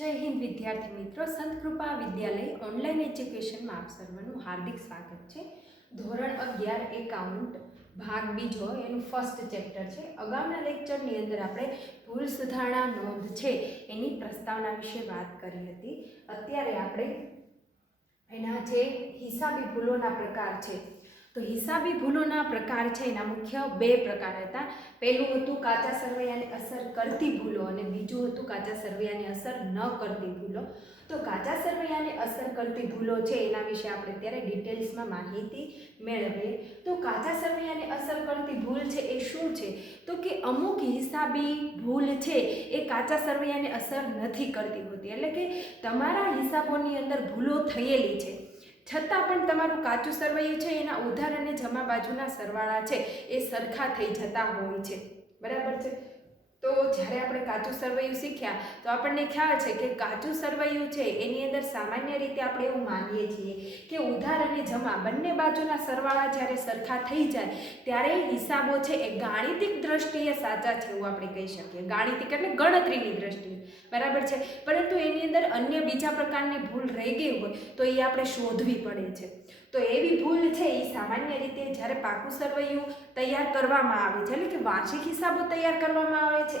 જય હિન્દ વિદ્યાર્થી મિત્રો, સંત કૃપા વિદ્યાલય ઓનલાઈન એજ્યુકેશનમાં આપ સર્વનું હાર્દિક સ્વાગત છે. ધોરણ 11 એકાઉન્ટ ભાગ બીજો એનું ફર્સ્ટ ચેપ્ટર છે. અગાઉના લેક્ચરની અંદર આપણે ભૂલ સુધારણા નોંધ છે એની પ્રસ્તાવના વિશે વાત કરી હતી. અત્યારે આપણે એના જે હિસાબી ભૂલોના પ્રકાર છે, તો હિસાબી ભૂલોના પ્રકાર છે એના મુખ્ય બે પ્રકાર હતા. પહેલું હતું કાચા સરવૈયાને અસર કરતી ભૂલો અને બીજું હતું કાચા સરવૈયાને અસર ન કરતી ભૂલો. તો કાચા સરવૈયાને અસર કરતી ભૂલો છે એના વિશે આપણે અત્યારે ડિટેલ્સમાં માહિતી મેળવીએ. તો કાચા સરવૈયાને અસર કરતી ભૂલ છે એ શું છે? તો કે અમુક હિસાબી ભૂલ છે એ કાચા સરવૈયાને અસર નથી કરતી હોતી, એટલે કે તમારા હિસાબોની અંદર ભૂલો થયેલી છે છતાં પણ તમારું કાચું સરવૈયું છે એના ઉધાર અને જમા બાજુના સરવાળા છે એ સરખા થઈ જતા હોય છે. બરાબર છે. તો જ્યારે આપણે કાચું સરવૈયું શીખ્યા તો આપણને ખ્યાલ છે કે કાચું સરવૈયું છે એની અંદર સામાન્ય રીતે આપણે એવું માનીએ છીએ કે ઉધાર અને જમા બંને બાજુના સરવાળા જ્યારે સરખા થઈ જાય ત્યારે હિસાબો છે એ ગાણિતિક દ્રષ્ટિએ સાચા છે એવું આપણે કહી શકીએ. ગાણિતિક એટલે ગણતરીની દ્રષ્ટિએ. બરાબર છે. પરંતુ એની અંદર અન્ય બીજા પ્રકારની ભૂલ રહી ગઈ હોય તો એ આપણે શોધવી પડે છે. તો એવી ભૂલ છે એ સામાન્ય રીતે જ્યારે પાકું સરવૈયું તૈયાર કરવામાં આવે છે, એટલે કે વાર્ષિક હિસાબો તૈયાર કરવામાં આવે છે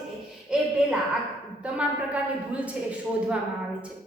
એ પહેલાં આ તમામ પ્રકારની ભૂલ છે એ શોધવામાં આવે છે.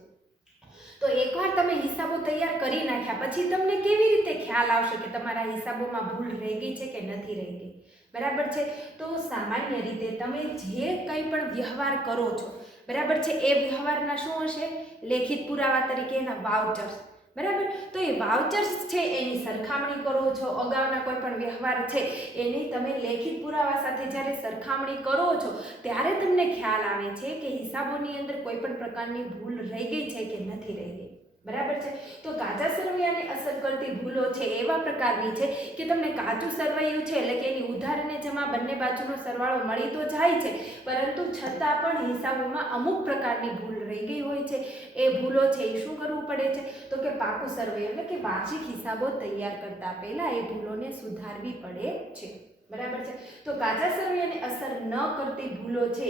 તો એકવાર તમે હિસાબો તૈયાર કરી નાખ્યા પછી તમને કેવી રીતે ખ્યાલ આવશે કે તમારા હિસાબોમાં ભૂલ રહી ગઈ છે કે નથી રહી ગઈ? બરાબર છે. તો સામાન્ય રીતે તમે જે કંઈ પણ વ્યવહાર કરો છો, બરાબર છે, એ વ્યવહારના શું હશે? લેખિત પુરાવા તરીકે એના વાઉચર્સ. બરાબર. તો એ વાઉચર્સ છે એની સરખામણી કરો છો. અગાઉના કોઈ પણ વ્યવહાર છે એની તમે લેખિત પુરાવા સાથે જ્યારે સરખામણી કરો છો ત્યારે તમને ખ્યાલ આવે છે કે હિસાબોની અંદર કોઈ પણ પ્રકારની ભૂલ રહી ગઈ છે કે નથી રહી ગઈ. બરાબર છે. તો કાચા સરવૈયાને અસર કરતી ભૂલો છે એવા પ્રકારની છે કે તમને કાચું સરવૈયું છે એટલે કે એની ઉધાર અને જમા બંને બાજુનો સરવાળો મળી તો જાય છે, પરંતુ છતાં પણ હિસાબોમાં અમુક પ્રકારની ભૂલ રહી ગઈ હોય છે. એ ભૂલો છે એ શું કરવું પડે છે? તો કે પાકું સરવૈયું એટલે કે વાર્ષિક હિસાબો તૈયાર કરતા પહેલા એ ભૂલોને સુધારવી પડે છે. બરાબર છે. તો કાચા સરવૈયાને અસર ન કરતી ભૂલો છે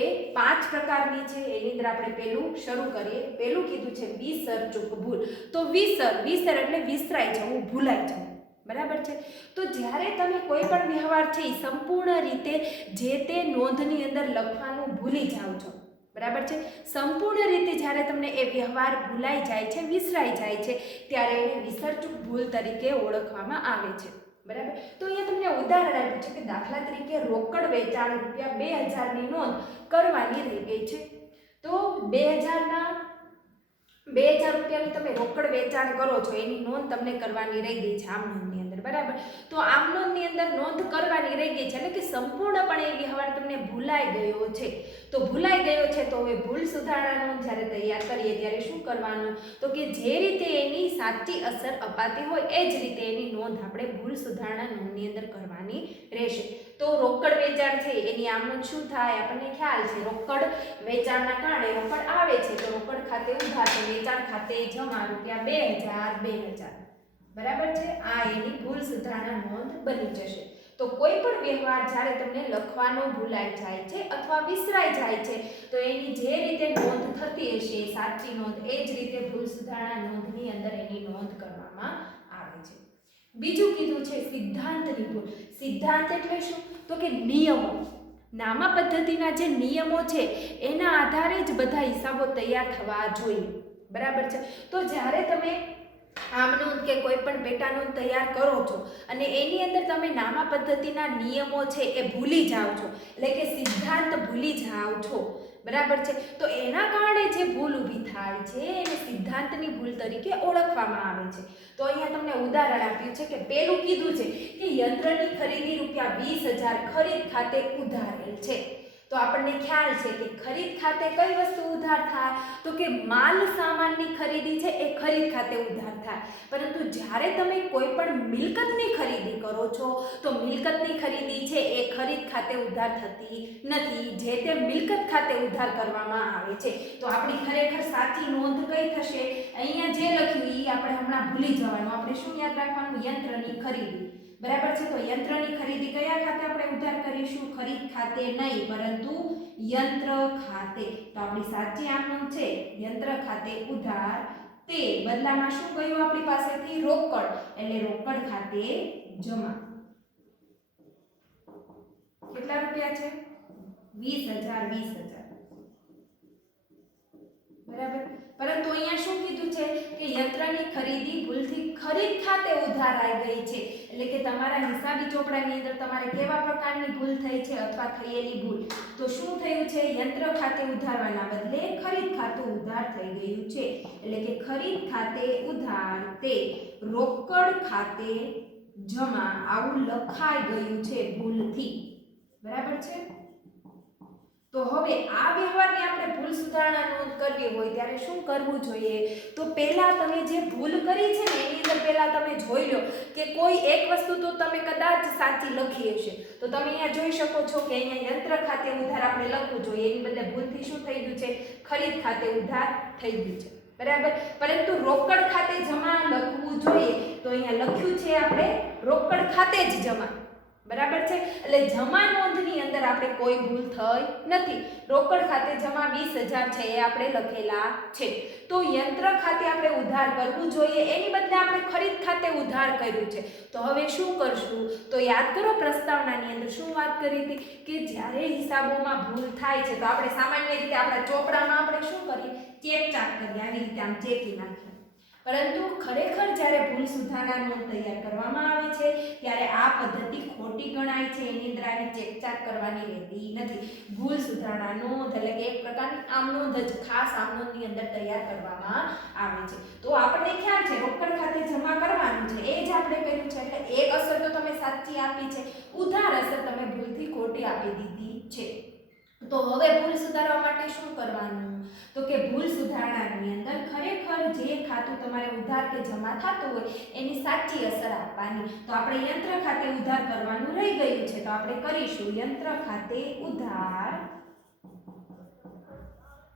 એ 5 પ્રકારની છે. એની અંદર આપણે પહેલું શરૂ કરીએ. પહેલું કીધું છે વિસર ચૂક ભૂલ. તો વિસર એટલે વિસરાઈ જવું, ભૂલાઈ જવું. બરાબર છે. તો જ્યારે તમે કોઈ પણ વ્યવહાર છે એ સંપૂર્ણ રીતે જે તે નોંધની અંદર લખવાનું ભૂલી જાઓ છો, બરાબર છે, સંપૂર્ણ રીતે જ્યારે તમને એ વ્યવહાર ભૂલાઈ જાય છે, વિસરાઈ જાય છે, ત્યારે એને વિસરચૂક ભૂલ તરીકે ઓળખવામાં આવે છે. બરાબર. તો અહીંયા તમને ઉદાહરણ આપ્યું છે કે દાખલા તરીકે રોકડ વેચાણ ₹2000 ની નોંધ કરવાની રહી ગઈ છે. તો 2000 રૂપિયાનું તમે રોકડ વેચાણ કરો છો એની નોંધ તમને કરવાની રહી ગઈ છે આમ નોંધની અંદર. બરાબર. તો આમ નોંધની અંદર નોંધ કરવાની રહી ગઈ છે એટલે કે સંપૂર્ણપણે એ વ્યવહાર તમને ભૂલાઈ ગયો છે. તો ભૂલાઈ ગયો છે તો હવે ભૂલ સુધારણા નોંધ જ્યારે તૈયાર કરીએ ત્યારે શું કરવાનું? તો કે જે રીતે એની સાચી અસર અપાતી હોય એ જ રીતે એની નોંધ આપણે ભૂલ સુધારણા નોંધની અંદર કરવાની રહેશે. તો રોકડ વેચાણ છે એની આમ નોંધ શું થાય? આપણને ખ્યાલ છે રોકડ વેચાણના કારણે રોકડ આવે છે તો રોકડ ખાતે ઉધાર છે, વેચાણ ખાતે જમા ₹2000. બરાબર છે. આ એની ભૂલ સુધારણા નોંધ બની જશે. તો કોઈ પણ વ્યવહાર જ્યારે તમને લખવાનો ભૂલાઈ જાય છે અથવા વિસરાઈ જાય છે તો એની જે રીતે નોંધ થતી હશે સાચી નોંધ એ જ રીતે ભૂલ સુધારણા નોંધની અંદર એની નોંધ કરવામાં આવે છે. બીજું કીધું છે સિદ્ધાંતની ભૂલ. સિદ્ધાંત એટલે શું? તો કે નિયમો. નામા પદ્ધતિના જે નિયમો છે એના આધારે જ બધા હિસાબો તૈયાર થવા જોઈએ. બરાબર છે. તો જ્યારે તમે આમ નોંધ કે કોઈ પણ પેટા નોંધ તૈયાર કરો છો અને એની અંદર તમે નામા પદ્ધતિના નિયમો છે એ ભૂલી જાઓ છો, એટલે કે સિદ્ધાંત ભૂલી જાઓ છો, બરાબર છે, તો એના કારણે જે ભૂલ ઊભી થાય છે એને સિદ્ધાંતની ભૂલ તરીકે ઓળખવામાં આવે છે. તો અહીંયા તમને ઉદાહરણ આપ્યું છે કે પેલું કીધું છે કે યંત્રની ખરીદી ₹20,000 ખરીદ ખાતે ઉધારેલ છે. તો આપણને ખ્યાલ છે કે ખરીદ ખાતે કઈ વસ્તુ ઉધાર થાય? તો કે માલ સામાનની ખરીદી છે એ ખરીદ ખાતે ઉધાર થાય. પરંતુ જ્યારે તમે કોઈ પણ મિલકતની ખરીદી કરો છો તો મિલકતની ખરીદી છે એ ખરીદ ખાતે ઉધાર થતી નથી, જે તે મિલકત ખાતે ઉધાર કરવામાં આવે છે. તો આપણી ખરેખર સાચી નોંધ કઈ થશે? અહીંયા જે લખ્યું એ આપણે હમણાં ભૂલી જવાનું. આપણે શું યાદ રાખવાનું? યંત્રની ખરીદી. બરાબર છે. તો યંત્રની ખરીદી કયા ખાતે આપણે ઉધાર કરીશું? ખરીદ ખાતે નહીં, પરંતુ યંત્ર ખાતે. તો આપણી સાચી આંકડો છે યંત્ર ખાતે ઉધાર તે બદલામાં શું કહ્યું આપણી પાસેથી રોકડ એટલે રોકડ ખાતે જમા. કેટલા રૂપિયા છે 20,000 બરાબર. પરંતુ અહીંયા શું કીધું છે કે યંત્રની ખરીદી ભૂલથી ખરીદ ખાતે ઉધાર આવી ગઈ છે એટલે કે તમારા હિસાબી ચોપડાની અંદર તમારે કેવા પ્રકારની ભૂલ થઈ છે અથવા થયેલી ભૂલ. તો શું થયું છે યંત્ર ખાતે ઉધારવાના બદલે ખરીદ ખાતું ઉધાર થઈ ગયું છે એટલે કે ખરીદ ખાતે ઉધાર તે રોકડ ખાતે જમા આવું લખાઈ ગયું છે ભૂલથી. બરાબર છે. તો હવે આ વ્યવહારની આપણે ભૂલ સુધારણા નોંધ કરવી હોય ત્યારે શું કરવું જોઈએ? તો પહેલા તમે જે ભૂલ કરી છે ને એની અંદર પહેલા તમે જોઈ લો કે કોઈ એક વસ્તુ તો તમે કદાચ સાચી લખી હશે. તો તમે અહીંયા જોઈ શકો છો કે અહીંયા યંત્ર ખાતે ઉધાર આપણે લખવું જોઈએ એની બદલે ભૂલથી શું થઈ ગયું છે ખરીદ ખાતે ઉધાર થઈ ગયું છે. બરાબર. પરંતુ રોકડ ખાતે જમા લખવું જોઈએ તો અહીંયા લખ્યું છે આપણે રોકડ ખાતે જ જમા. બરાબર છે. એટલે જમા નોંધની અંદર આપણે કોઈ ભૂલ થઈ નથી. રોકડ ખાતે જમા 20,000 છે એ આપણે લખેલા છે. તો યંત્ર ખાતે આપણે ઉધાર કરવું જોઈએ એની બદલે આપણે ખરીદ ખાતે ઉધાર કર્યું છે. તો હવે શું કરશું? તો યાદ કરો પ્રસ્તાવનાની અંદર શું વાત કરી હતી કે જ્યારે હિસાબોમાં ભૂલ થાય છે તો આપણે સામાન્ય રીતે આપણા ચોપડામાં આપણે શું કરીએ ચેક ચાક કરીએ આવી રીતે આમ ચેકી નાખીએ. પરંતુ ખરેખર જ્યારે ભૂલ સુધારણા નોંધ તૈયાર કરવામાં આવે છે ત્યારે આ પદ્ધતિ ખોટી ગણાય છે. એની અંદર આવી ચેકચાક કરવાની રહેતી નથી. ભૂલ સુધારણા નોંધ એટલે કે એક પ્રકારની આમ નોંધ જ ખાસ આમ નોંધની અંદર તૈયાર કરવામાં આવે છે. તો આપણને ખ્યાલ છે રોકડ ખાતે જમા કરવાનું છે એ જ આપણે કર્યું છે. એટલે એક અસર તો તમે સાચી આપી છે, ઉધાર અસર તમે ભૂલથી ખોટી આપી દીધી છે. તો હવે ભૂલ સુધારવા માટે શું કરવાનું? તો કે ભૂલ સુધારણાની અંદર ખરેખર જે ખાતું તમારે ઉધાર કે જમા થતું હોય એની સાચી અસર આપવાની. તો આપણે યંત્ર ખાતે ઉધાર કરવાનું રહી ગયું છે તો આપણે કરીશું યંત્ર ખાતે ઉધાર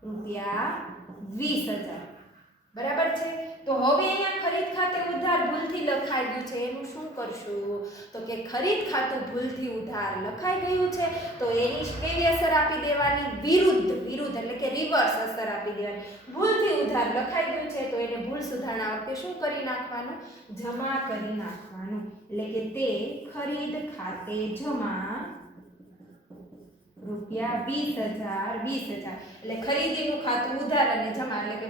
₹20,000. બરાબર છે. તો હવે અહીંયા ખરીદ ખાતે ઉધાર ભૂલથી લખાઈ ગયું છે એનું શું કરશું? તો કે ખરીદ ખાતું ભૂલથી ઉધાર લખાઈ ગયું છે તો એની કેવી અસર આપી દેવાની? વિરુદ્ધ એટલે કે રિવર્સ અસર આપી દેવાની. ભૂલથી ઉધાર લખાઈ ગયું છે તો એને ભૂલ સુધારણા વખતે શું કરી નાખવાનું? જમા કરી નાખવાનું. એટલે કે તે ખરીદ ખાતે જમા ₹20,000 એટલે ખરીદીનું ખાતું ઉધાર અને જમા એટલે કે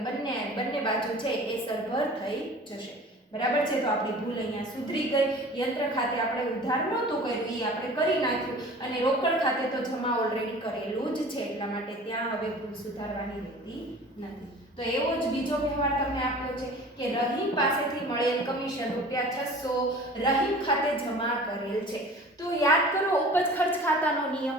બંને બાજુ છે એ સરભર થઈ જશે. બરાબર છે. તો આપણી ભૂલ અહીંયા સુધરી ગઈ. યંત્ર ખાતે આપણે ઉધાર નહોતું કર્યું એ આપણે કરી નાખ્યું અને રોકડ ખાતે તો જમા ઓલરેડી કરેલું જ છે એટલા માટે ત્યાં હવે ભૂલ સુધારવાની રહેતી નથી. તો એવો જ બીજો વ્યવહાર તમને આપ્યો છે કે રહીમ પાસેથી મળેલ કમિશન ₹600 રહીમ ખાતે જમા કરેલ છે. તો યાદ કરો ઉપજ ખર્ચ ખાતાનો નિયમ.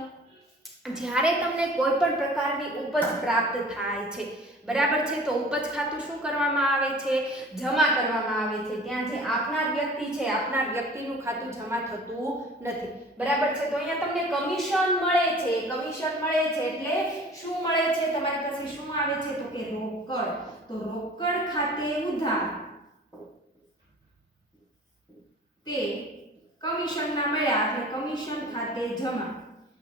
જ્યારે તમને કોઈ પણ પ્રકારની ઉપજ પ્રાપ્ત થાય છે બરાબર છે તો ઉપજ ખાતું શું કરવામાં આવે છે? જમા કરવામાં આવે છે. ત્યાં જે આપનાર વ્યક્તિ છે આપનાર વ્યક્તિનું ખાતું જમા થતું નથી. બરાબર છે. તો અહીંયા તમને કમિશન મળે છે. કમિશન મળે છે એટલે શું મળે છે? તમારી પાસે શું આવે છે? તો કે રોકડ. તો રોકડ ખાતે ઉધાર તે કમિશનના મળ્યા એટલે કમિશન ખાતે જમા.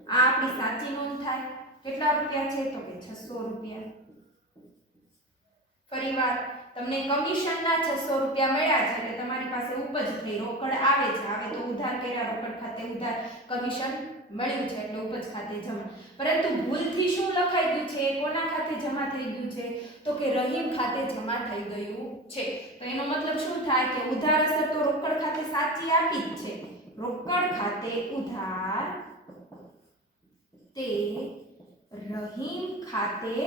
આ આપણી સાચી નોંધ થાય. કેટલા રૂપિયા છે? તો કે ₹600. ફરીવાર તમને કમિશનના ₹600 મળ્યા છે એટલે તમારી પાસે ઉપજ થઈ રોકડ આવે છે. આવે તો ઉધાર કર્યા રોકડ ખાતે ઉધાર કમિશન મળ્યું છે એટલે ઉપજ ખાતે જમા. પરંતુ ભૂલથી શું લખાઈ ગયું છે? કોના ખાતે જમા થઈ ગયું છે? તો કે રહીમ ખાતે જમા થઈ ગયું છે. તો એનો મતલબ શું થાય કે ઉધાર અસર તો રોકડ ખાતે સાચી આપી જ છે. રોકડ ખાતે ઉધાર તે રહીમ ખાતે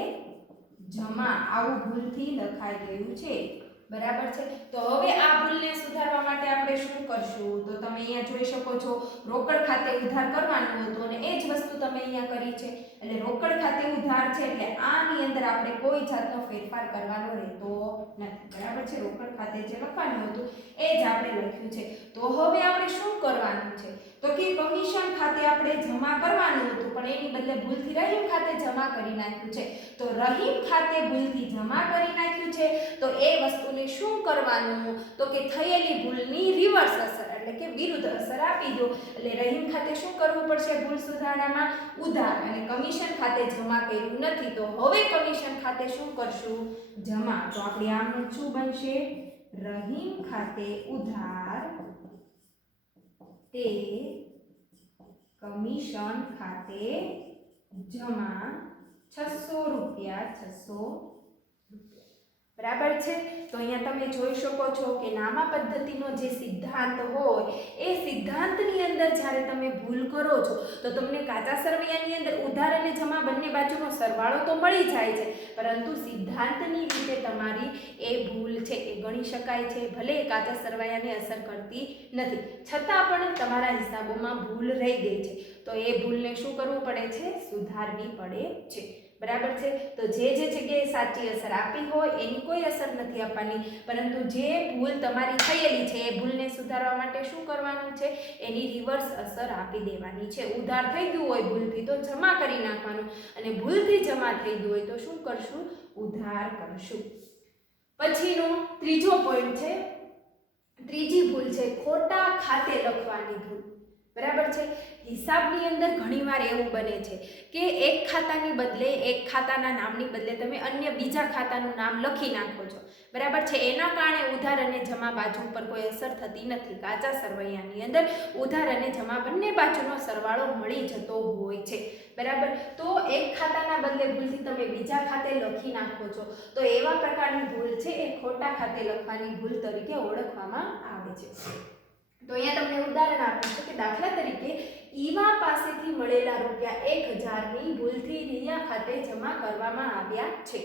જમા આવું ભૂલથી લખાઈ ગયું છે. બરાબર છે. તો હવે આ ભૂલને સુધારવા માટે આપણે શું કરશું? તો તમે અહીંયા જોઈ શકો છો રોકડ ખાતે ઉધાર કરવાનું હતું અને એ જ વસ્તુ તમે અહીંયા કરી છે. એટલે રોકડ ખાતે ઉધાર છે એટલે આની અંદર આપણે કોઈ જાતનો ફેરફાર કરવાનો રહેતો નથી. બરાબર છે. રોકડ ખાતે જે લખવાનું હતું એ જ આપણે લખ્યું છે. તો હવે આપણે શું કરવાનું છે? તો કે કમિશન ખાતે આપણે જમા કરવાનું હતું પણ એની બદલે ભૂલથી રહીમ ખાતે જમા કરી નાખ્યું છે. તો રહીમ ખાતે ભૂલથી જમા કરી નાખ્યું છે તો એ વસ્તુને શું કરવાનું? તો કે થયેલી ભૂલની રિવર્સ અસર એટલે કે વિરુદ્ધ અસર આપી દો. એટલે રહીમ ખાતે શું કરવું પડશે ભૂલ સુધારણામાં? ઉધાર. અને કમિશન ખાતે જમા કર્યું નથી તો હવે કમિશન ખાતે શું કરશું? જમા. તો આપણી આમનું શું બનશે? રહીમ ખાતે ઉધાર તે કમિશન ખાતે જમા 600 રૂપિયા. 600 બરાબર છે. તો અહીંયા તમે જોઈ શકો છો કે નામા પદ્ધતિનો જે સિદ્ધાંત હોય એ સિદ્ધાંતની અંદર જ્યારે તમે ભૂલ કરો છો તો તમને કાચા સરવૈયાની અંદર ઉધાર અને જમા બંને બાજુનો સરવાળો તો મળી જાય છે, પરંતુ સિદ્ધાંતની રીતે તમારી એ ભૂલ છે એ ગણી શકાય છે. ભલે એ કાચા સરવૈયાને અસર કરતી નથી, છતાં પણ તમારા હિસાબોમાં ભૂલ રહી ગઈ છે, તો એ ભૂલને શું કરવું પડે છે? સુધારવી પડે છે. બરાબર છે. તો જે જગ્યાએ સાચી અસર આપી હોય એની કોઈ અસર નથી આપવાની, પરંતુ જે ભૂલ તમારી થયેલી છે એ ભૂલને સુધારવા માટે શું કરવાનું છે? એની રિવર્સ અસર આપી દેવાની છે. ઉધાર થઈ ગયું હોય ભૂલથી તો જમા કરી નાખવાનું, અને ભૂલથી જમા થઈ ગયું હોય તો શું કરશું? ઉધાર કરશું. પછીનો ત્રીજો પોઈન્ટ છે, ત્રીજી ભૂલ છે ખોટા ખાતે લખવાની ભૂલ. બરાબર છે. હિસાબની અંદર ઘણીવાર એવું બને છે કે એક ખાતાની બદલે એક ખાતાના નામની બદલે તમે અન્ય બીજા ખાતાનું નામ લખી નાખો છો. બરાબર છે. એના કારણે ઉધાર અને જમા બાજુ પર કોઈ અસર થતી નથી. કાચા સરવૈયાની અંદર ઉધાર અને જમા બંને બાજુનો સરવાળો મળી જતો હોય છે. બરાબર. તો એક ખાતાના બદલે ભૂલથી તમે બીજા ખાતે લખી નાખો છો તો એવા પ્રકારની ભૂલ છે એ ખોટા ખાતે લખવાની ભૂલ તરીકે ઓળખવામાં આવે છે. તો અહીંયા તમને ઉદાહરણ આપ્યું છે કે દાખલા તરીકે ઈવા પાસેથી મળેલા ₹1000ની ભૂલથી રિયા ખાતે જમા કરવામાં આવ્યા છે.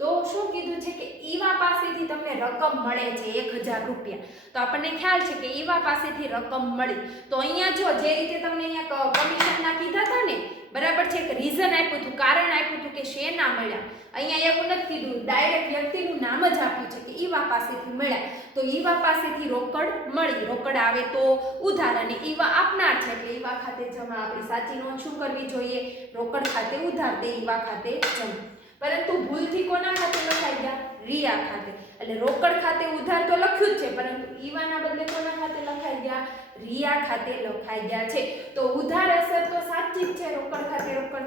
તો શું કીધું છે કે ઈવા પાસેથી તમને રકમ મળે છે ₹1000. તો આપણને ખ્યાલ છે કે ઈવા પાસેથી રકમ મળી, તો અહીંયા જો જે રીતે તમને અહીંયા કમિશનના કીધા હતા ને, બરાબર છે, કે રીઝન આપ્યું હતું, કારણ આપ્યું હતું કે શેના મળ્યા. અહીંયા એવું નથી કીધું, ડાયરેક્ટ વ્યક્તિનું નામ જ આપ્યું છે કે ઈવા પાસેથી મળ્યા. તો ઈવા પાસેથી રોકડ મળી, રોકડ આવે તો ઉધાર, અને ઈવા આપનાર છે એટલે ઈવા ખાતે જમા. આપણી સાચી નોંધ શું કરવી જોઈએ? રોકડ ખાતે ઉધાર, તે ઈવા ખાતે જમા. પરંતુ ભૂલથી કોના ખાતે લખાઈ ગયા? રિયા ખાતે. એટલે રોકડ ખાતે ઉધાર તો લખ્યું જ છે, પરંતુ ઈવાના બદલે કોના ખાતે લખાઈ ગયા? રિયા ખાતે લખાઈ ગયા છે. તો ઉધાર અસર તો સાચી જ છે, રોકડ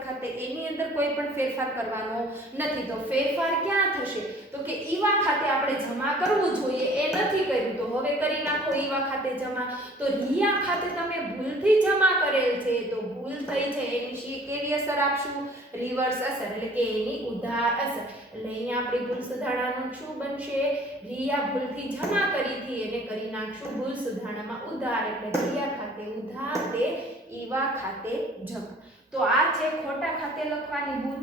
ખાતે એની અંદર કોઈ પણ ફેરફાર કરવાનો નથી. તો ફેરફાર ક્યાં થશે? તો કે ઈવા ખાતે આપણે જમા કરવું જોઈએ એ નથી કર્યું, તો હવે કરી નાખો ઈવા ખાતે જમા. તો રિયા ખાતે તમે ભૂલથી જમા કરેલ છે, તો ભૂલ થઈ છે એની કેવી અસર આપશું? રિવર્સ અસર, એટલે કે એની ઉધાર અસર. એટલે અહીંયા આપણી ભૂલ સુધારણાનું શું બનશે? રિયા ભૂલથી જમા કરી હતી એને કરી નાખશું ભૂલ સુધારણામાં ઉધાર, એટલે રિયા ખાતે ઉધાર, તે ઈવા ખાતે જમા. તો આ છે ખોટા ખાતે લખવાની ભૂલ.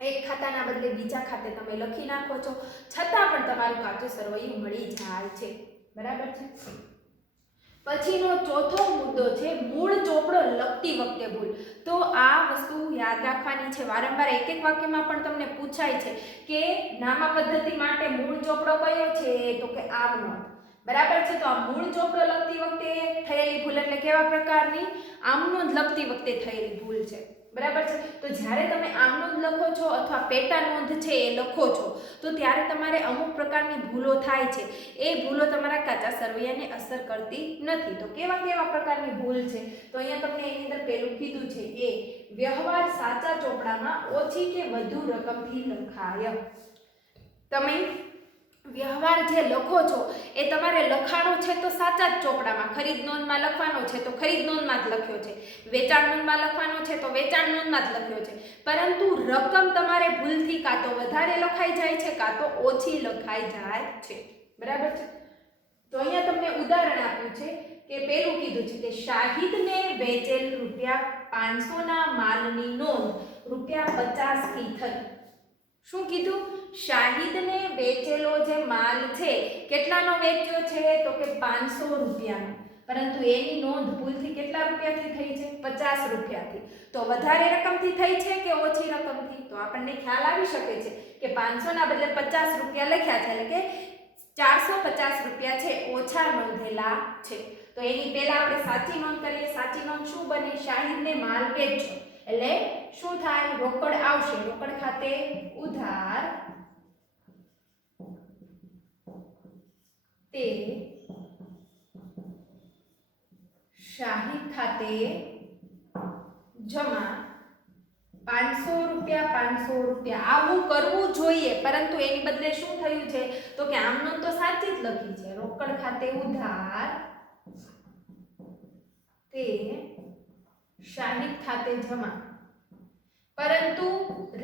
એક ખાતાના બદલે બીજા ખાતે તમે લખી નાખો છો, છતાં પણ તમારું કાચું સરવૈયું મળી જાય છે. બરાબર છે. પછીનો ચોથો મુદ્દો છે મૂળ ચોપડો લખતી વખતે ભૂલ. તો આ વસ્તુ યાદ રાખવાની છે. વારંવાર એક વાક્યમાં પણ તમને પૂછાય છે કે નામા પદ્ધતિ માટે મૂળ ચોપડો કયો છે? તો કે આમનો. બરાબર છે. તો આ મૂળ ચોપડો લખતી વખતે થયેલી ભૂલ એટલે કેવા પ્રકારની? આમનો લખતી વખતે થયેલી ભૂલ છે. બરાબર છે. તો જ્યારે તમે આમનોંધ લખો છો અથવા પેટા નોંધ છે એ લખો છો તો ત્યારે તમારે અમુક પ્રકારની ભૂલો થાય છે. એ ભૂલો તમારા કાચા સરવૈયાને અસર કરતી નથી. તો કેવા પ્રકારની ભૂલ છે? તો અહીંયા તમને એની અંદર પેલું કીધું છે એ વ્યવહાર સાચા ચોપડામાં ઓછી કે વધુ રકમથી લખાય. તમે વ્યવહાર જે લખો છો એ તમારે લખાણો છે તો સાચા જ ચોપડામાં, ખરીદ નોંધમાં લખવાનો છે તો ખરીદ નોંધમાં જ લખ્યો છે, વેચાણ નોંધમાં લખવાનો છે તો વેચાણ નોંધમાં જ લખ્યો છે, પરંતુ રકમ તમારે ભૂલથી કાં તો વધારે લખાઈ જાય છે કાં તો ઓછી લખાઈ જાય છે. બરાબર છે. તો અહીંયા તમને ઉદાહરણ આપ્યું છે કે પેલું કીધું છે કે શાહિદને વેચેલ ₹500 ના માલની નોંધ ₹50 થી થઈ. શું કીધું? શાહિદને વેચેલો જે માલ છે કેટલાનો વેચ્યો છે? તો કે ₹500 નો, પરંતુ એની નોંધ ભૂલથી કેટલા રૂપિયાથી થઈ છે? ₹50 થી. તો વધારે રકમથી થઈ છે કે ઓછી રકમથી? તો આપણને ખ્યાલ આવી શકે છે કે 500 ના બદલે ₹50 લખ્યા છે, એટલે કે ₹450 છે ઓછા નોંધેલા છે. તો એની પહેલા આપણે સાચી નોંધ કરીએ. સાચી નોંધ શું બને? શાહિદને માલ વેચ્યો એટલે શું થાય? રોકડ આવશે, રોકડ ખાતે ઉધાર, તે શાહિદ ખાતે જમા 500 રૂપિયા આવું કરવું જોઈએ, પરંતુ એની બદલે શું થયું છે તો કે આમનો તો સાચી જ લખી છે, રોકડ ખાતે ઉધાર તે શાહિદ ખાતે જમા, પરંતુ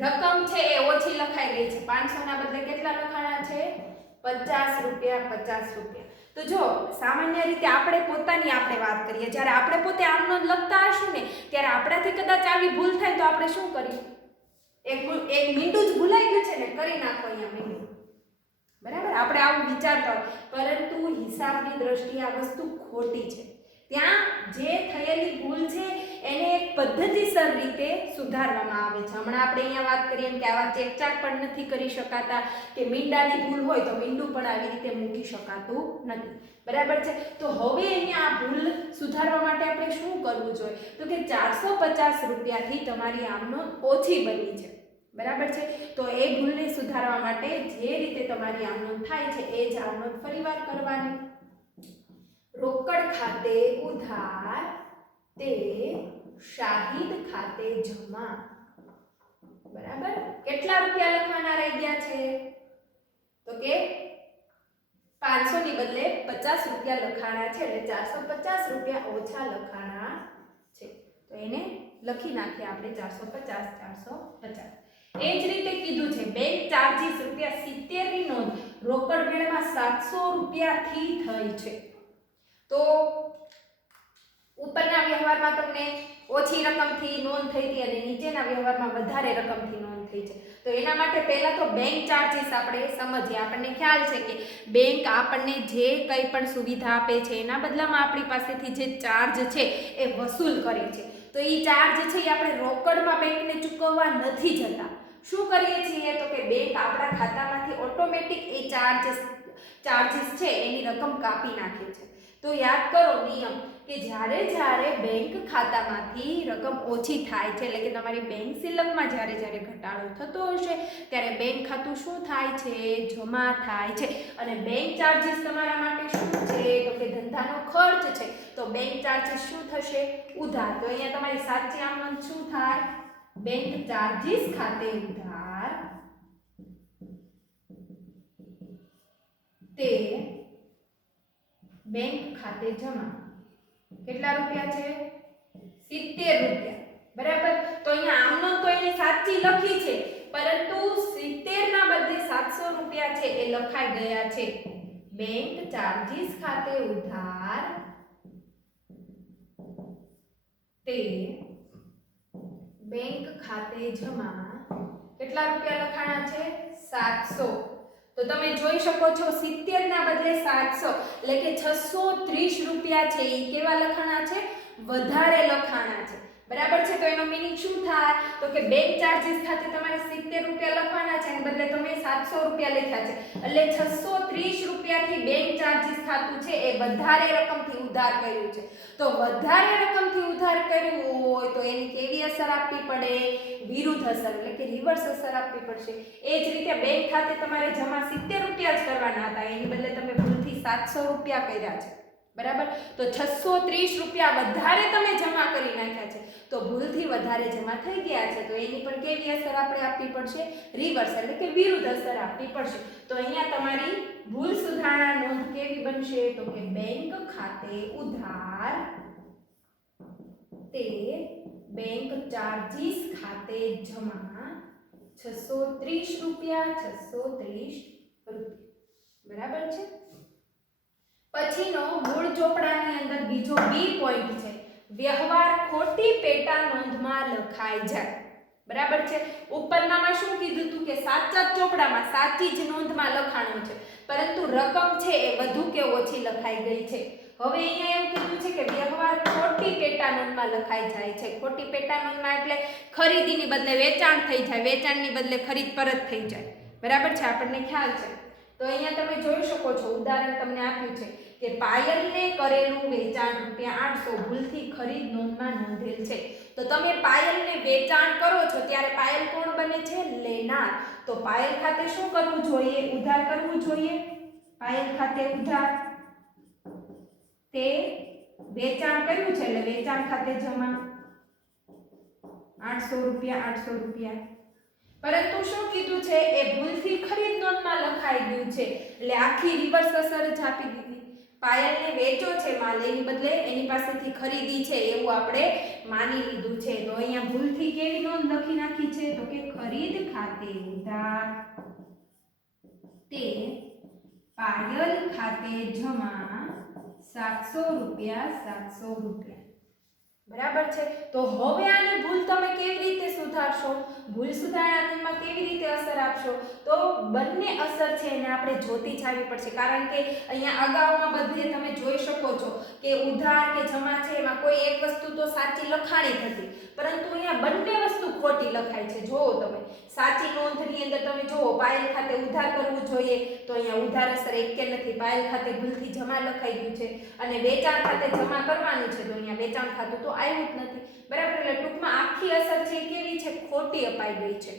રકમ છે એ ઓછી લખાઈ ગઈ છે, 500 ના બદલે કેટલા લખાણા છે 50 રૂપિયા। તો જો સામાન્ય રીતે આપણે વાત કરીએ, જ્યારે આપણે પોતે આમનો લખતા હશું ને ત્યારે આપણાથી કદાચ આવી ભૂલ થાય તો આપણે શું કરીએ, એક મીંડું જ ભૂલાઈ ગયું છે ને કરી નાખો અહીંયા મીંડું, બરાબર, આપણે આવું વિચારતા હોય, પરંતુ હિસાબની દ્રષ્ટિએ આ વસ્તુ ખોટી છે। ત્યાં જે થયેલી ભૂલ છે એને એક પદ્ધતિસર રીતે સુધારવામાં આવે છે। હમણાં આપણે અહીંયા વાત કરીએ એમ કે આવા ચેકચાક પણ નથી કરી શકાતા, કે મીંડાની ભૂલ હોય તો મીંડું પણ આવી રીતે મૂકી શકાતું નથી, બરાબર છે। તો હવે અહીંયા આ ભૂલ સુધારવા માટે આપણે શું કરવું જોઈએ તો કે 450 રૂપિયાથી તમારી આમનો ઓછી બની છે, બરાબર છે। તો એ ભૂલને સુધારવા માટે જે રીતે તમારી આમનોંધ થાય છે એ જ આમનોંધ ફરીવાર કરવાની। રોકડ ખાતે ઉધાર તે શાહિદ ખાતે જમા, બરાબર, કેટલા રૂપિયા લખવાના રહી ગયા છે તો કે 500 ની બદલે 50 રૂપિયા લખાણા છે, એટલે 450 રૂપિયા ઓછા લખાણા છે, તો એને લખી નાખીએ આપણે 450। એ જ રીતે કીધું છે બેંક ચાર્જીસ ₹70 ની નોંધ રોકડ મેળમાં 700 રૂપિયાથી થઈ છે। તો ઉપરના વ્યવહારમાં તમને ઓછી રકમથી નોંધ થઈ હતી અને નીચેના વ્યવહારમાં વધારે રકમથી નોંધ થઈ છે, તો એના માટે પહેલા તો બેંક ચાર્જીસ આપણે સમજીએ। આપણને ખ્યાલ છે કે બેંક આપણને જે કંઈ પણ સુવિધા આપે છે એના બદલામાં આપણી પાસેથી જે ચાર્જ છે એ વસૂલ કરે છે, તો એ ચાર્જ છે એ આપણે રોકડમાં બેંકને ચૂકવવા નથી જતા, શું કરીએ છીએ તો કે બેંક આપણા ખાતામાંથી ઓટોમેટિક એ ચાર્જીસ છે એની રકમ કાપી નાખે છે। તો યાદ કરો નિયમ કે જ્યારે બેંક ખાતામાંથી રકમ ઓછી થાય છે, એટલે કે તમારી બેંક સિલકમાં જ્યારે ઘટાડો થતો હશે ત્યારે બેંક ખાતું શું થાય છે જમા થાય છે, અને બેંક ચાર્જીસ તમારા માટે શું છે તો કે ધંધાનો ખર્ચ છે, તો બેંક ચાર્જીસ શું થશે ઉધાર। તો અહીંયા તમારી સાચી આમનોંધ શું થાય બેંક ચાર્જીસ ખાતે ઉધાર તે બેંક ખાતે જમા, કેટલા રૂપિયા છે 70 રૂપિયા, બરાબર। તો અહીંયા આમનોંધ તો એની સાચી લખી છે, પરંતુ 70 ના બદલે 700 રૂપિયા છે એ લખાઈ ગયા છે। બેંક ચાર્જીસ ખાતે ઉધાર તે બેંક ખાતે જમા, કેટલા રૂપિયા લખાણા છે 700। તો તમે જોઈ શકો છો 70 ના બદલે 700 એટલે કે 630 રૂપિયા છે એ કેવા લખાણા છે વધારે લખાણા છે, બરાબર છે। તો એનો મીનિંગ શું થાય તો કે બેંક ચાર્જીસ ખાતે તમારે 70 રૂપિયા લખવાના છે અને બદલે તમે 700 રૂપિયા લખ્યા છે, એટલે 630 રૂપિયાથી બેંક ચાર્જીસ ખાતું છે એ વધારે રકમથી ઉધાર કર્યું છે। તો વધારે રકમથી ઉધાર કર્યું હોય તો એની કેવી અસર આપવી પડે વિરુદ્ધ અસર, એટલે કે રિવર્સ અસર આપવી પડશે। એ જ રીતે બેંક ખાતે તમારે જમા 70 રૂપિયા જ કરવાના હતા, એની બદલે તમે ભૂલથી 700 રૂપિયા કર્યા છે, બરાબર। તો 630 રૂપિયા વધારે તમે જમા કરી નાખ્યા છે, તો ભૂલથી વધારે જમા થઈ ગયા છે, તો એની પર કેવી અસર આપણે આપવી પડશે રિવર્સ, એટલે કે વિરુદ્ધ અસર આપવી પડશે। તો અહીંયા તમારી ભૂલ સુધારણા નોંધ કેવી બનશે તો કે બેંક ખાતે ઉધાર તે બેંક ચાર્જીસ ખાતે જમા 630 રૂપિયા, બરાબર છે। પછીનો મૂળ ચોપડાની અંદર બીજો બી પોઈન્ટ છે વ્યવહાર ખોટી પેટા નોંધમાં લખાઈ જાય, બરાબર છે। ઉપરનામાં શું કીધું હતું કે સાચા ચોપડામાં સાચી જ નોંધમાં લખાણું છે, પરંતુ રકમ છે એ વધુ કે ઓછી લખાઈ ગઈ છે। હવે અહીંયા એવું કીધું છે કે વ્યવહાર ખોટી પેટા નોંધમાં લખાઈ જાય છે। ખોટી પેટા નોંધમાં એટલે ખરીદીની બદલે વેચાણ થઈ જાય, વેચાણની બદલે ખરીદ પરત થઈ જાય, બરાબર છે, આપણને ખ્યાલ છે। તો અહીંયા તમે જોઈ શકો છો ઉદાહરણ તમને આપ્યું છે કે પાયલને કરેલું વેચાણ ₹800 ભૂલથી ખરીદ નોંધમાં નોંધેલ છે। તો તમે પાયલને વેચાણ કરો છો ત્યારે પાયલ કોણ બને છે લેનાર, તો પાયલ ખાતે શું કરવું જોઈએ ઉધાર કરવું જોઈએ, પાયલ ખાતે ઉધાર તે વેચાણ કર્યું છે એટલે વેચાણ ખાતે જમા 800 રૂપિયા 800 રૂપિયા. પરંતુ શું કીધું છે એ ભૂલથી ખરીદ નોંધમાં લખાઈ ગયું છે એટલે આખી રિવર્સ અસર જ આપી દીધી. પાયલને વેચો છે માલ એની બદલે એની પાસેથી ખરીદી છે એવું આપણે માની લીધું છે. તો અહીંયા ભૂલથી કેવી નોંધ લખી નાખી છે તો કે ખરીદ ખાતે ઉધાર તે પાયલ ખાતે જમા 700 રૂપિયા 700 રૂપિયા. બરાબર છે. તો હવે આની ભૂલ તમે કેવી રીતે સુધારશો? ભૂલ સુધારણામાં કેવી રીતે અસર આપશો? તો બંને અસર છે એને આપણે જોતી જવી પડશે, કારણ કે અહીંયા અગાઉમાં બધે તમે જોઈ શકો છો કે ઉધાર કે જમા છે એમાં કોઈ એક વસ્તુ તો સાચી લખાણી હતી, પરંતુ અહીંયા બંને વસ્તુ ખોટી લખાય છે. જુઓ તમે સાચી નોંધની અંદર તમે જુઓ પાયલ ખાતે ઉધાર કરવું જોઈએ તો અહીંયા ઉધાર અસર એક કે નથી, પાયલ ખાતે ભૂલથી જમા લખાઈ ગયું છે, અને વેચાણ ખાતે જમા કરવાનું છે તો અહીંયા વેચાણ ખાતું તો આવ્યું જ નથી. બરાબર, એટલે ટૂંકમાં આખી અસર છે કેવી છે? ખોટી અપાઈ ગઈ છે.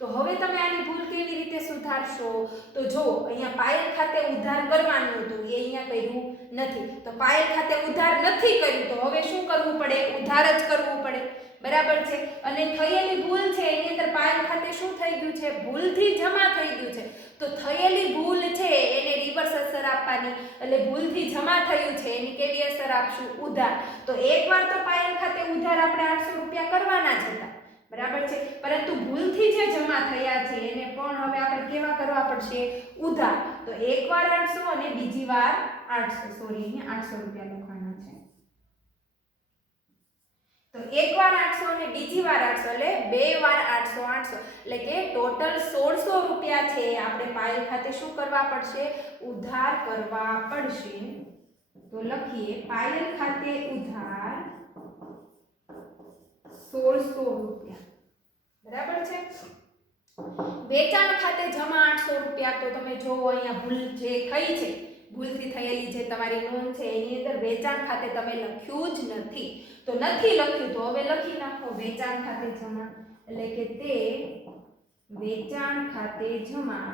તો હવે તમે આની ભૂલ કેવી રીતે સુધારશો? તો જો અહીંયા પાયલ ખાતે ઉધાર કરવાનું હતું એ અહીંયા કર્યું નથી, તો પાયલ ખાતે ઉધાર નથી કર્યું તો હવે શું કરવું પડે? ઉધાર જ કરવું પડે. બરાબર છે. અને થયેલી ભૂલ છે એની અંદર પાયલ ખાતે શું થઈ ગયું છે? ભૂલથી જમા થઈ ગયું છે. તો થયેલી ભૂલ છે એને રિવર્સ અસર આપવાની, એટલે ભૂલથી જમા થયું છે એની કેવી અસર આપશું? ઉધાર. તો એકવાર તો પાયલ ખાતે ઉધાર આપણે 800 રૂપિયા કરવાના જ હતા, બરાબર છે, પરંતુ ભૂલથી જે જમા થયા છે એને પણ હવે આપણે કેવા કરવા પડશે? ઉધાર. તો એકવાર 800 અને બીજી વાર 800, સોરી અહીંયા 800 રૂપિયા લખવાના છે. તો એકવાર 800 અને બીજી વાર 800 એટલે બે વાર 800 800, એટલે કે ટોટલ 1600 રૂપિયા છે આપણે પાયલ ખાતે શું કરવા પડશે? ઉધાર કરવા પડશે. તો લખીએ પાયલ ખાતે ઉધાર 1600 રૂપિયા. બરાબર છે. વેચાણ ખાતે જમા 800 રૂપિયા. તો તમે જોવો અહીંયા ભૂલ જે થઈ છે, ભૂલથી થયેલી જે તમારી નોંધ છે એની અંદર વેચાણ ખાતે તમે લખ્યું જ નથી. તો નથી લખ્યું તો હવે લખી નાખો વેચાણ ખાતે જમા, એટલે કે તે વેચાણ ખાતે જમા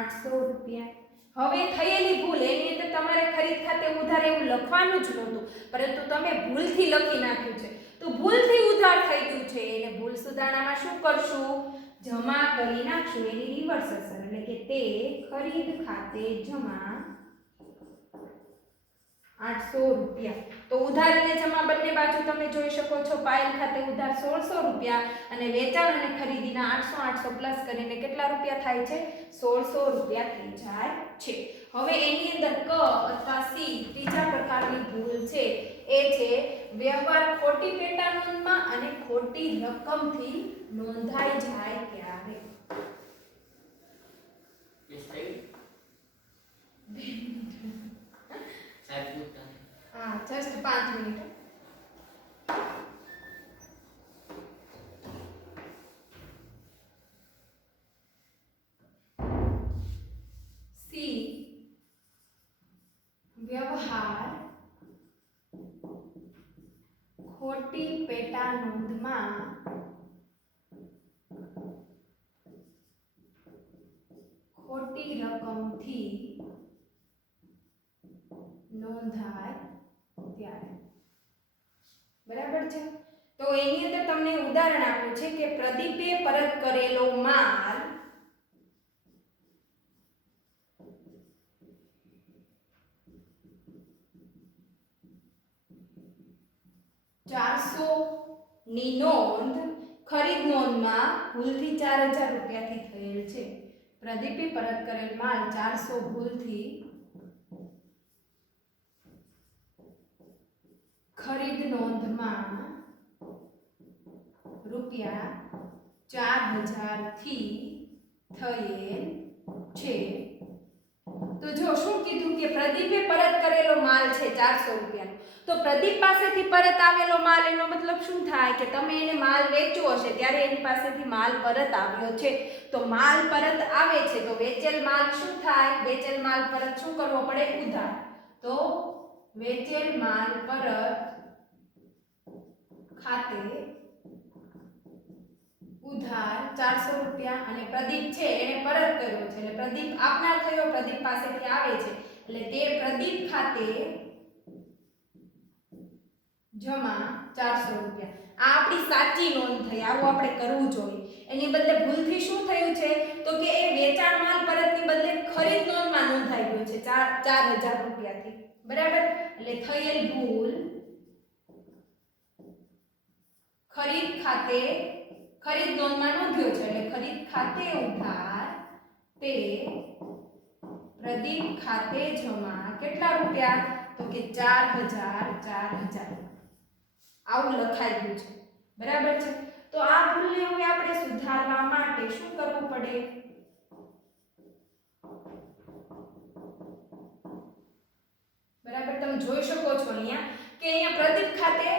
800 રૂપિયા. હવે થયેલી ભૂલ એની અંદર તમારે ખરીદ ખાતે ઉધાર એવું લખવાનું જ નહોતું, પરંતુ તમે ભૂલથી લખી નાખ્યું છે. તો ભૂલથી ઉધાર થઈ ગયું છે એને ભૂલ સુધારણામાં શું કરશું? જમા કરી નાખશું એની રિવર્સ અસર, એટલે કે તે ખરીદ ખાતે જમા 800 રૂપિયા. તો ઉધાર અને જમા બંને બાજુ તમે જોઈ શકો છો. પાયલ ખાતે ઉધાર 1600 રૂપિયા અને વેચાણ અને ખરીદીના 800 800 પ્લસ કરીને કેટલા રૂપિયા થાય છે? 1600 રૂપિયા થઈ જાય છે. હવે એની અંદર ક અથવા સી ત્રીજા પ્રકારની ભૂલ છે એ છે વ્યવહાર ખોટી પેટા નોંધમાં અને ખોટી રકમથી નોંધાઈ જાય ત્યારે. હા, જસ્ટ 5 મિનિટ. સી વ્યવહાર ખોટી પેટા નોંધમાં ખોટી રકમથી નોંધાય ત્યારે. બરાબર છે. તો એની અંદર તમને ઉદાહરણ આપ્યું છે કે પ્રદીપે પરત કરેલો માલ ₹400 ની નોંધ ખરીદ નોંધમાં ભૂલથી 4000 રૂપિયાથી થયેલ છે. પ્રદીપે પરત કરેલ માલ 400 ભૂલથી ખરીદ નોંધમાં ₹4000 થી થયેલ છે. તો જો શું કીધું કે પ્રદીપે પરત કરેલો માલ છે 400 રૂપિયાનો. તો પ્રદીપ પાસેથી પરત આવેલો માલ એનો મતલબ શું થાય કે તમે એને માલ વેચ્યો હશે ત્યારે એની પાસેથી માલ પરત આવ્યો છે. તો માલ પરત આવે છે તો વેચેલ માલ શું થાય? વેચેલ માલ પરત શું કરવો પડે? ઉધાર. તો વેચેલ માલ પરત ખાતે ઉધાર 400 રૂપિયા અને પ્રદીપ છે એને પરત કર્યો છે એટલે પ્રદીપ આપનાર થયો, પ્રદીપ પાસેથી આવે છે એટલે તે પ્રદીપ ખાતે જમા 400 રૂપિયા. આ આપણી સાચી નોંધ થઈ. આવું આપણે કરવું જોઈએ. એની બદલે ભૂલથી શું થયું છે તો કે એ વેચાણ માલ પરતની બદલે ખરીદ નોંધમાં નોંધાઈ ગયું છે 4000 રૂપિયાથી. બરાબર. એટલે થયેલ ભૂલ ખરીદ ખાતે ખરીદ નોંધમાં નોંધ્યો છે. એટલે ખરીદ ખાતે ઉધાર તે પ્રદીપ ખાતે જમા કેટલા રૂપિયા તો કે 4000 આવું લખાઈ ગયું છે. બરાબર છે. તો આ ભૂલને હવે આપણે સુધારવા માટે શું કરવું પડે? બરાબર. તમે જોઈ શકો છો અહીંયા કે અહીંયા પ્રદીપ ખાતે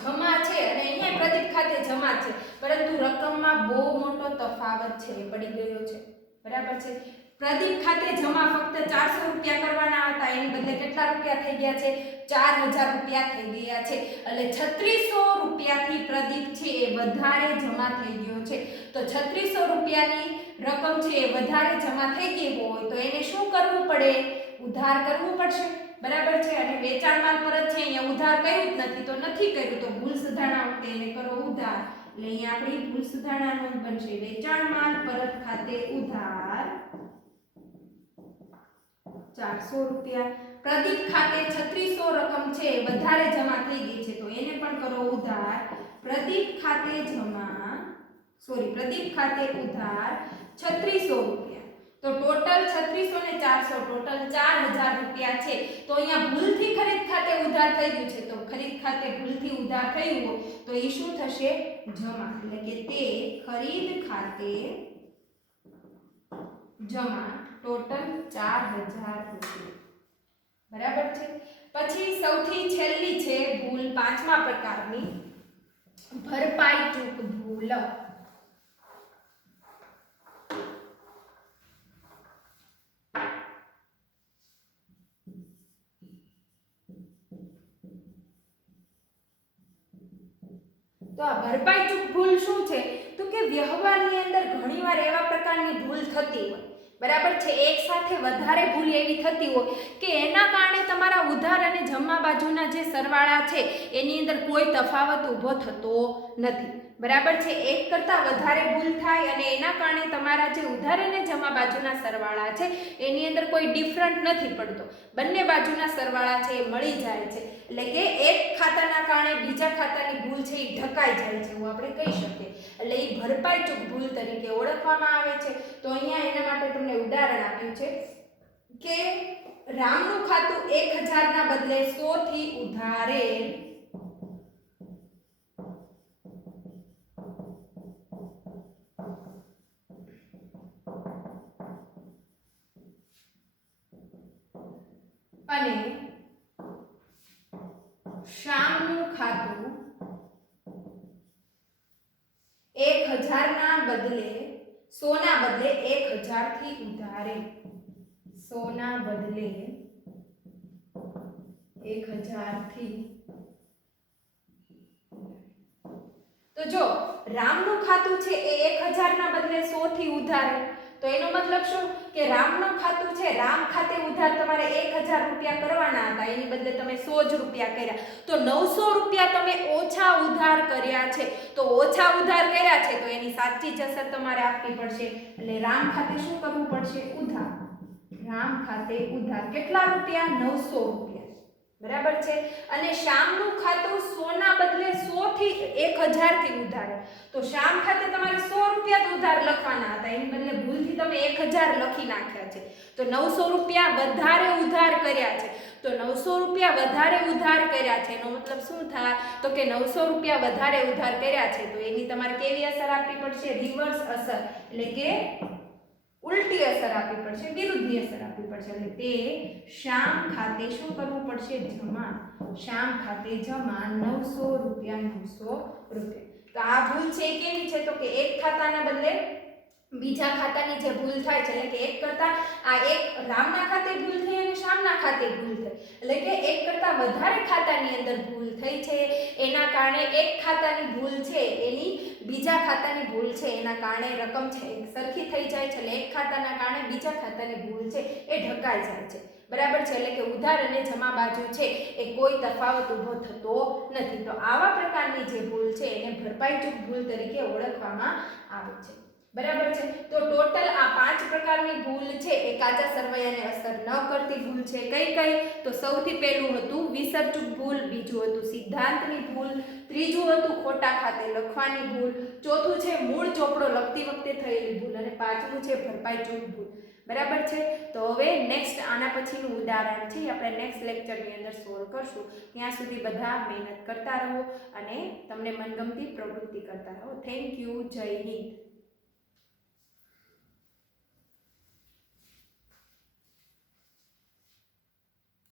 જમા છે અને અહીંયા પ્રદીપ ખાતે જમા છે, પરંતુ રકમમાં બહુ મોટો તફાવત છે પડી ગયો છે. બરાબર છે. પ્રદીપ ખાતે જમા ફક્ત 400 રૂપિયા કરવાના હતા, એની બદલે કેટલા રૂપિયા થઈ ગયા છે? 4000 રૂપિયા થઈ ગયા છે. એટલે 3600 રૂપિયાથી પ્રદીપ છે એ વધારે જમા થઈ ગયો છે. તો 3600 રૂપિયાની રકમ છે એ વધારે જમા થઈ ગઈ હોય તો એને શું કરવું પડે? ઉધાર કરવું પડશે. બરાબર છે. અને વેચાણ માલ પરત છે અહીંયા ઉધાર કર્યું જ નથી તો નથી કર્યું, તો ભૂલ સુધારણા વખતે એને કરો ઉધાર. એટલે અહીંયા આપણી ભૂલ સુધારણા નોંધ બનશે વેચાણ માલ પરત ખાતે ઉધાર 400 રૂપિયા. પ્રદીપ ખાતે 3600 રકમ છે વધારે જમા થઈ ગઈ છે તો એને પણ કરો ઉધાર. પ્રદીપ ખાતે ઉધાર 3600 રૂપિયા. તો ટોટલ 3600 ને 400 ટોટલ 4000 રૂપિયા છે. તો અહીંયા ભૂલથી ખરીદ ખાતે ઉધાર થઈ ગયું છે, તો ખરીદ ખાતે ભૂલથી ઉધાર થયું હોય તો એ શું થશે? જમા. એટલે કે તે ખરીદ ખાતે જમા ટોટલ 4000 રૂપિયા. બરાબર છે. પછી સૌથી છેલ્લી છે ભૂલ 5મા પ્રકારની, ભરપાઈ ચૂક ભૂલ. તો આ ભરપાઈ ચૂક ભૂલ શું છે તો કે વ્યવહારની અંદર ઘણીવાર એવા પ્રકારની ભૂલ થતી હોય. બરાબર છે. એક સાથે વધારે ભૂલ એવી થતી હોય કે એના કારણે તમારા ઉધાર અને જમા બાજુના જે સરવાળા છે એની અંદર કોઈ તફાવત ઊભો થતો નથી. બરાબર છે. એક કરતાં વધારે ભૂલ થાય અને એના કારણે તમારા જે ઉધાર અને જમા બાજુના સરવાળા છે એની અંદર કોઈ ડિફરન્ટ નથી પડતો. બંને બાજુના સરવાળા છે એ મળી જાય છે. એટલે કે એક ખાતાના કારણે બીજા ખાતાની ભૂલ છે એ ઢકાઈ જાય છે એવું આપણે કહી શકીએ. એટલે એ ભરપાઈ ચૂક ભૂલ તરીકે ઓળખવામાં આવે છે. તો અહીંયા એના માટે તમને ઉદાહરણ આપ્યું છે કે રામનું ખાતું 1000 ના બદલે 100 થી ઉધારેલ અને શ્યામનું ખાતું 1000 ના બદલે 100 ના બદલે 1000 થી ઉધારે 100 ના બદલે 1000 થી. તો જો રામનું ખાતું છે એ 1000 ના બદલે 100 થી ઉધારે, તો એનો મતલબ શું કે રામનું ખાતું છે, રામ ખાતે ઉધાર તમારે 1000 રૂપિયા કરવાના હતા, એની બદલે તમે 100 જ રૂપિયા કર્યા, તો 900 રૂપિયા તમે ઓછા ઉધાર કર્યા છે. તો ઓછા ઉધાર કર્યા છે તો એની સાચી જ અસર તમારે આપવી પડશે. એટલે રામ ખાતે શું કરવું પડશે? ઉધાર. રામ ખાતે ઉધાર કેટલા રૂપિયા? 900 રૂપિયા. બરાબર છે. અને શ્યામનું ખાતું 100 ના બદલે 100 થી 1000 થી ઉધાર, તો શ્યામ ખાતે તમારે 100 રૂપિયા ઉધાર લખવાના હતા, એની બદલે ભૂલથી તમે 1000 લખી નાખ્યા છે. તો 900 રૂપિયા વધારે ઉધાર કર્યા છે. તો 900 રૂપિયા વધારે ઉધાર કર્યા છે એનો મતલબ શું થાય તો કે 900 રૂપિયા વધારે ઉધાર કર્યા છે તો એની તમારે કેવી અસર આપવી પડશે? રિવર્સ અસર. એટલે કે ઉલટી અસર આપવી પડશે, વિરુદ્ધની અસર આપવી પડશે. એટલે તે શ્યામ ખાતે શું કરવું પડશે? જમા. શ્યામ ખાતે જમા 900 રૂપિયા 900 રૂપિયા. તો આ ભૂલ છે કેવી છે તો કે એક ખાતાના બદલે બીજા ખાતાની જે ભૂલ થાય છે, એટલે કે એક કરતા આ એક રામના ખાતે ભૂલ થઈ અને શ્યામના ખાતે ભૂલ થઈ, એટલે કે એક કરતા વધારે ખાતાની અંદર ભૂલ થઈ છે, એના કારણે એક ખાતાની ભૂલ છે એની બીજા ખાતાની ભૂલ છે એના કારણે રકમ છે સરખી થઈ જાય છે. એટલે એક ખાતાના કારણે બીજા ખાતાની ભૂલ છે એ ઢકાઈ જાય છે. બરાબર છે, એટલે કે ઉધાર અને જમા બાજુ છે એ કોઈ તફાવત ઊભો થતો નથી. તો આવા પ્રકારની જે ભૂલ છે એને ભરપાઈ ચૂક ભૂલ તરીકે ઓળખવામાં આવે છે. બરાબર છે. તો ટોટલ આ 5 પ્રકારની ભૂલ છે એ કાચા સરવૈયાને અસર ન કરતી ભૂલ છે. કઈ કઈ? તો સૌથી પહેલું હતું વિસર્જક ભૂલ, બીજું હતું સિદ્ધાંતની ભૂલ, ત્રીજું હતું ખોટા ખાતે લખવાની ભૂલ, ચોથું છે મૂળ ચોપડો લખતી વખતે થયેલી ભૂલ અને પાંચમું છે ભરપાઈ ચૂક ભૂલ. બરાબર છે. તો હવે નેક્સ્ટ આના પછીનું ઉદાહરણ છે આપણે નેક્સ્ટ લેક્ચરની અંદર સોલ્વ કરશું. ત્યાં સુધી બધા મહેનત કરતા રહો અને તમને મનગમતી પ્રવૃત્તિ કરતા રહો. Thank you. જય હિન્દ.